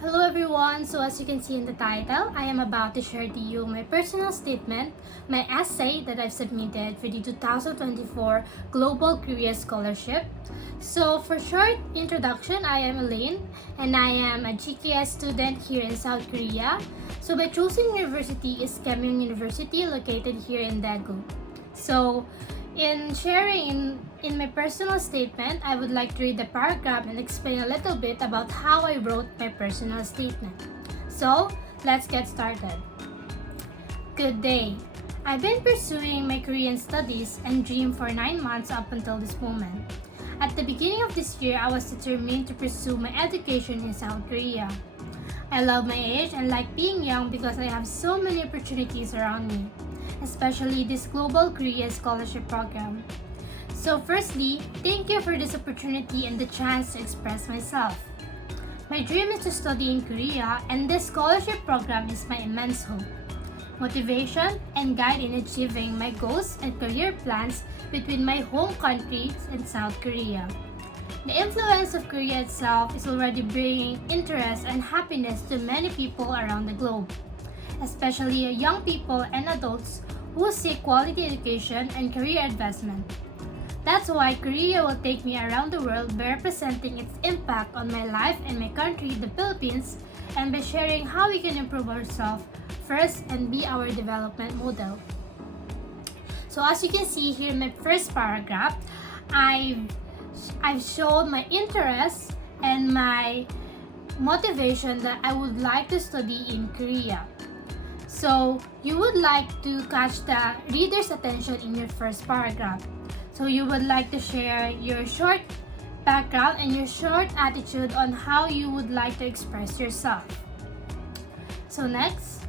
Hello everyone, so as you can see in the title, I am about to share to you my personal statement, my essay that I've submitted for the 2024 Global Career Scholarship. So for short introduction, I am Elaine and I am a GKS student here in South Korea. So my chosen university is Kemin University located here in Daegu. So in sharing in my personal statement, I would like to read the paragraph and explain a little bit about how I wrote my personal statement. So, let's get started. Good day. I've been pursuing my Korean studies and dream for 9 months up until this moment. At the beginning of this year, I was determined to pursue my education in South Korea. I love my age and like being young because I have so many opportunities around me, especially this Global Korea Scholarship Program. So firstly, thank you for this opportunity and the chance to express myself. My dream is to study in Korea and this scholarship program is my immense hope, motivation, and guide in achieving my goals and career plans between my home country and South Korea. The influence of Korea itself is already bringing interest and happiness to many people around the globe, especially young people and adults who seek quality education and career advancement. That's why Korea will take me around the world by representing its impact on my life and my country, the Philippines, and by sharing how we can improve ourselves first and be our development model. So as you can see here in my first paragraph, I've shown my interest and my motivation that I would like to study in Korea. So you would like to catch the reader's attention in your first paragraph. So you would like to share your short background and your short attitude on how you would like to express yourself. So next,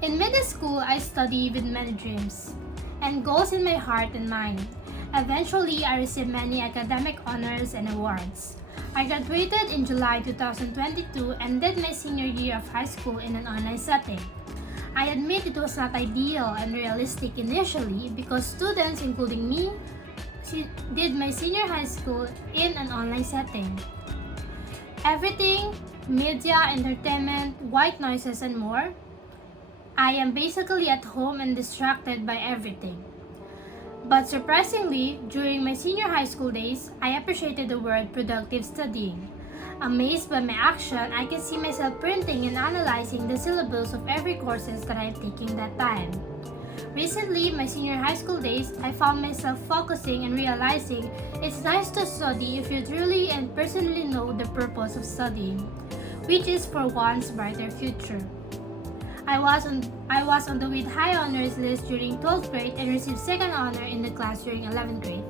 in middle school, I studied with many dreams and goals in my heart and mind. Eventually, I received many academic honors and awards. I graduated in July 2022 and did my senior year of high school in an online setting. I admit it was not ideal and realistic initially because students, including me, did my senior high school in an online setting. Everything, media, entertainment, white noises, and more. I am basically at home and distracted by everything. But surprisingly, during my senior high school days, I appreciated the word productive studying. Amazed by my action, I can see myself printing and analyzing the syllabus of every courses that I'm taking that time. Recently, my senior high school days, I found myself focusing and realizing it's nice to study if you truly and personally know the purpose of studying, which is for one's brighter future. I was on the with high honors list during 12th grade and received second honor in the class during 11th grade.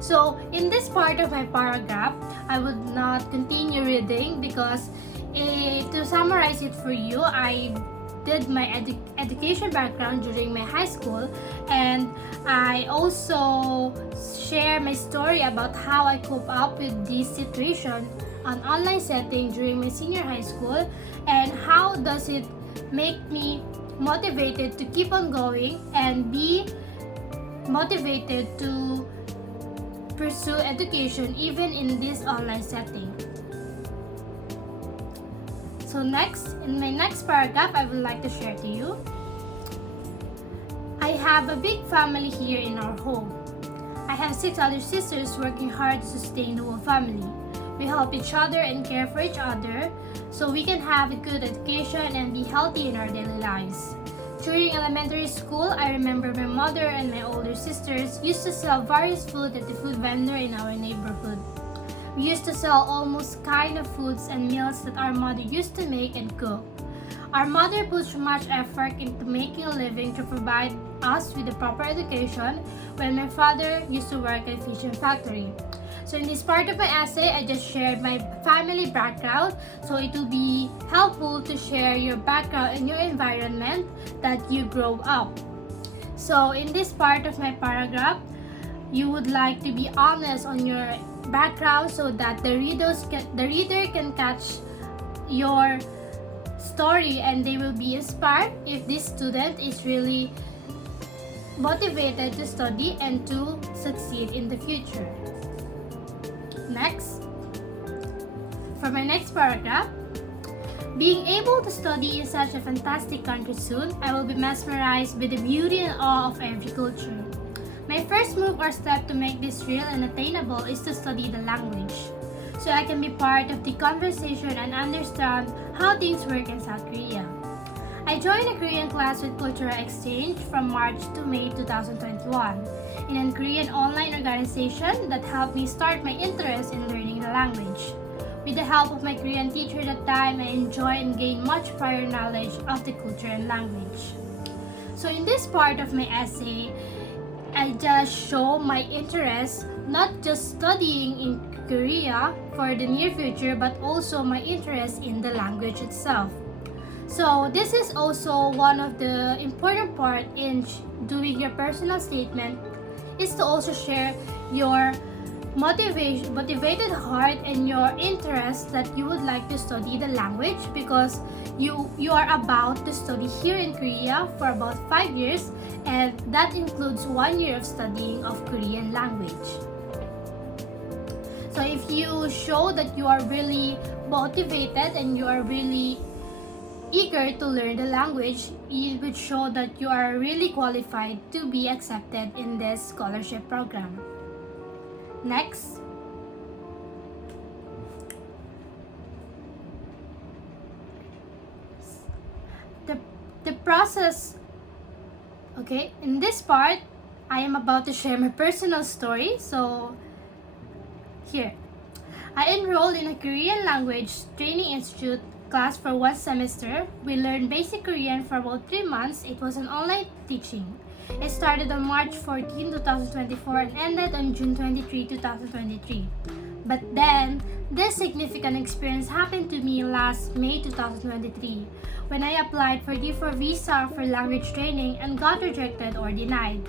So in this part of my paragraph, I would not continue reading because to summarize it for you, I did my education background during my high school and I also share my story about how I cope up with this situation on online setting during my senior high school and how does it make me motivated to keep on going and be motivated to pursue education even in this online setting. So next, in my next paragraph, I would like to share to you. I have a big family here in our home. I have 6 other sisters working hard to sustain the whole family. We help each other and care for each other so we can have a good education and be healthy in our daily lives. During elementary school, I remember my mother and my older sisters used to sell various food at the food vendor in our neighborhood. We used to sell almost kind of foods and meals that our mother used to make and cook. Our mother put much effort into making a living to provide us with a proper education when my father used to work at a fishing factory. So in this part of my essay, I just shared my family background. So it will be helpful to share your background and your environment that you grow up. So in this part of my paragraph, you would like to be honest on your background so that the reader can catch your story and they will be inspired if this student is really motivated to study and to succeed in the future. Next, for my next paragraph, Being able to study in such a fantastic country soon, I will be mesmerized by the beauty and awe of every culture. My first move or step to make this real and attainable is to study the language, so I can be part of the conversation and understand how things work in South Korea. I joined a Korean class with cultural exchange from March to May 2021 in a Korean online organization that helped me start my interest in learning the language. With the help of my Korean teacher at that time, I enjoyed and gained much prior knowledge of the culture and language. So in this part of my essay, I just show my interest not just studying in Korea for the near future, but also my interest in the language itself. So this is also one of the important part in doing your personal statement, is to also share your motivated heart and your interest that you would like to study the language, because you are about to study here in Korea for about 5 years, and that includes 1 year of studying of Korean language. So if you show that you are really motivated and you are really eager to learn the language, it would show that you are really qualified to be accepted in this scholarship program. Next. The process. Okay, in this part, I am about to share my personal story. So, here. I enrolled in a Korean language training institute class for 1 semester. We learned basic Korean for about 3 months. It was an online teaching. It started on March 14, 2024 and ended on June 23, 2023. But then, this significant experience happened to me last May 2023 when I applied for D4 visa for language training and got rejected or denied.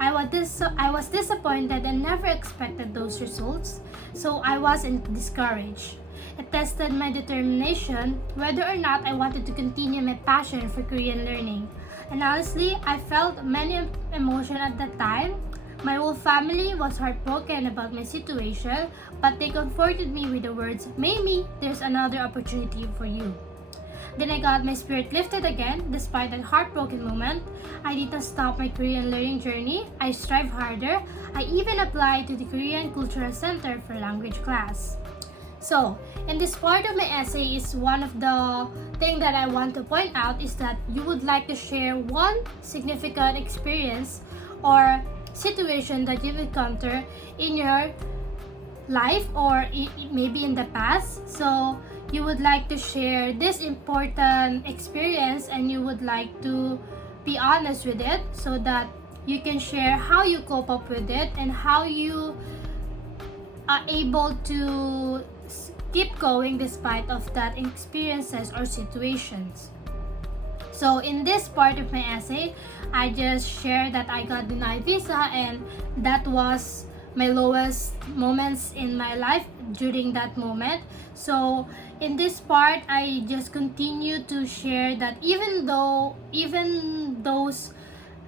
I was disappointed and never expected those results, so I wasn't discouraged. It tested my determination whether or not I wanted to continue my passion for Korean learning. And honestly, I felt many emotions at that time. My whole family was heartbroken about my situation, but they comforted me with the words, "Maybe there's another opportunity for you." Then I got my spirit lifted again. Despite that heartbroken moment, I didn't stop my Korean learning journey. I strive harder. I even applied to the Korean Cultural Center for language class. So, in this part of my essay is one of the thing that I want to point out is that you would like to share one significant experience or situation that you've encountered in your life or maybe in the past. So, you would like to share this important experience and you would like to be honest with it so that you can share how you cope up with it and how you are able to keep going despite of that experiences or situations. So in this part of my essay, I just share that I got denied visa and that was my lowest moments in my life during that moment. So in this part, I just continue to share that even those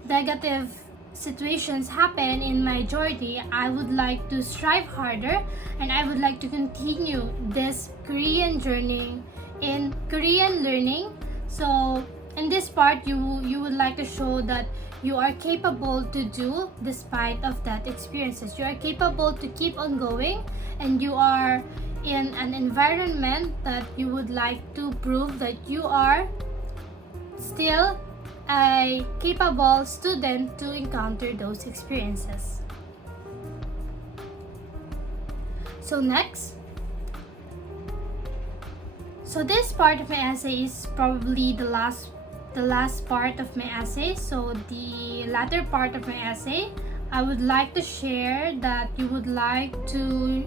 negative situations happen in my journey, I would like to strive harder and I would like to continue this Korean journey in Korean learning. So in this part, you would like to show that you are capable to do despite of that experiences. You are capable to keep on going and you are in an environment that you would like to prove that you are still a capable student to encounter those experiences. So next. So this part of my essay is probably the last part of my essay. So the latter part of my essay, I would like to share that you would like to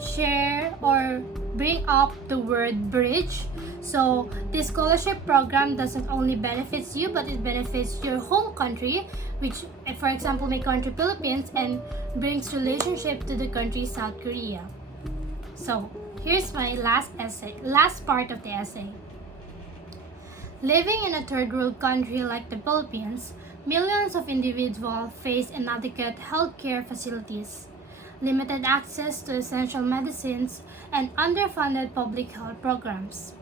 share or bring up the word bridge. So this scholarship program doesn't only benefits you, but it benefits your home country, which for example my country Philippines, and brings relationship to the country South Korea. So here's my last part of the essay. Living in a third world country like the Philippines, millions of individuals face inadequate healthcare facilities, limited access to essential medicines, and underfunded public health programs.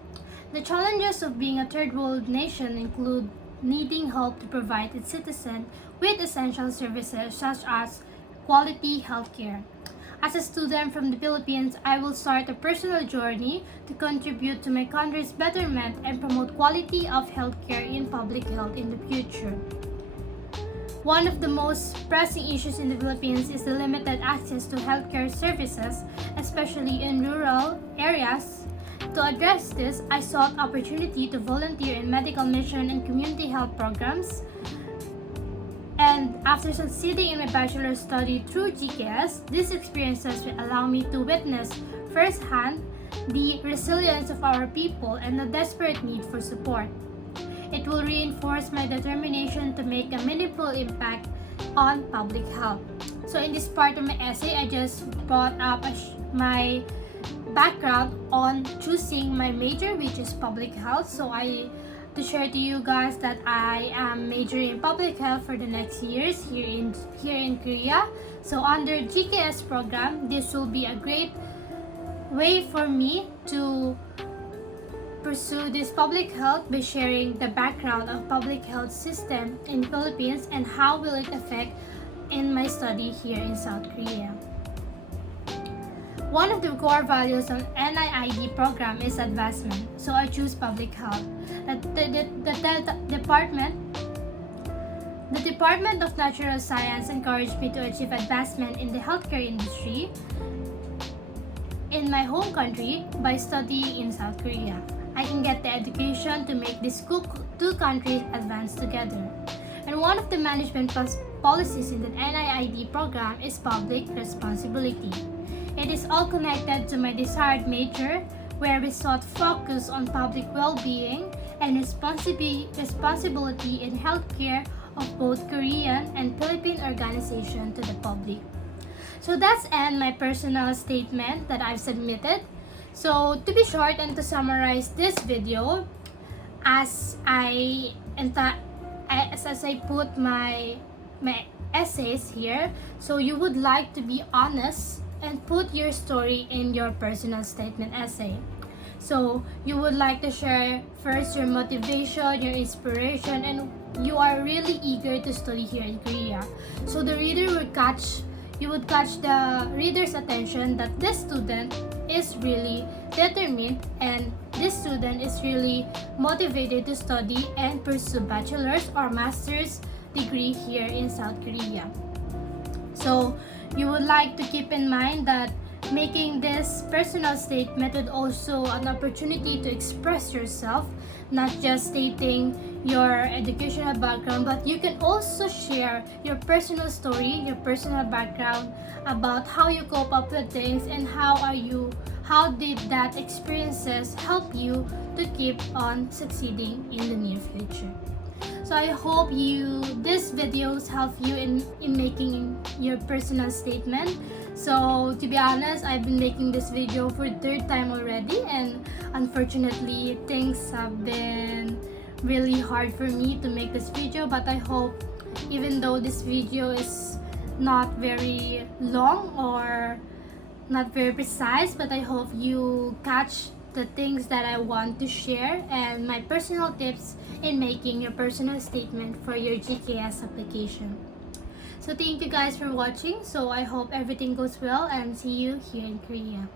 The challenges of being a third world nation include needing help to provide its citizens with essential services such as quality healthcare. As a student from the Philippines, I will start a personal journey to contribute to my country's betterment and promote quality of healthcare in public health in the future. One of the most pressing issues in the Philippines is the limited access to healthcare services, especially in rural areas. To address this, I sought opportunity to volunteer in medical mission and community health programs. And after succeeding in my bachelor's study through GKS, these experiences will allow me to witness firsthand the resilience of our people and the desperate need for support. It will reinforce my determination to make a meaningful impact on public health. So in this part of my essay, I just brought up my background on choosing my major, which is public health. So to share to you guys that I am majoring in public health for the next years here in Korea. So under GKS program, this will be a great way for me to pursue this public health by sharing the background of public health system in Philippines and how will it affect in my study here in South Korea. One of the core values of NIID program is advancement, so I choose public health. The Department of Natural Science encouraged me to achieve advancement in the healthcare industry in my home country by studying in South Korea. I can get the education to make these two countries advance together. And one of the management policies in the NIID program is public responsibility. It is all connected to my desired major, where we sought focus on public well-being and responsibility in healthcare of both Korean and Philippine organizations to the public. So that's my personal statement that I've submitted. So to be short and to summarize this video, as I put my essays here, so you would like to be honest and put your story in your personal statement essay. So you would like to share first your motivation, your inspiration, and you are really eager to study here in Korea. So the reader would catch the reader's attention that this student is really determined and this student is really motivated to study and pursue bachelor's or master's degree here in South Korea. So you would like to keep in mind that making this personal statement is also an opportunity to express yourself, not just stating your educational background, but you can also share your personal story, your personal background about how you cope up with things and how did that experiences help you to keep on succeeding in the near future. So I hope these videos help you in making your personal statement. So to be honest, I've been making this video for the third time already, and unfortunately things have been really hard for me to make this video, but I hope, even though this video is not very long or not very precise, but I hope you catch the things that I want to share and my personal tips in making your personal statement for your GKS application. So thank you guys for watching. So I hope everything goes well and see you here in Korea.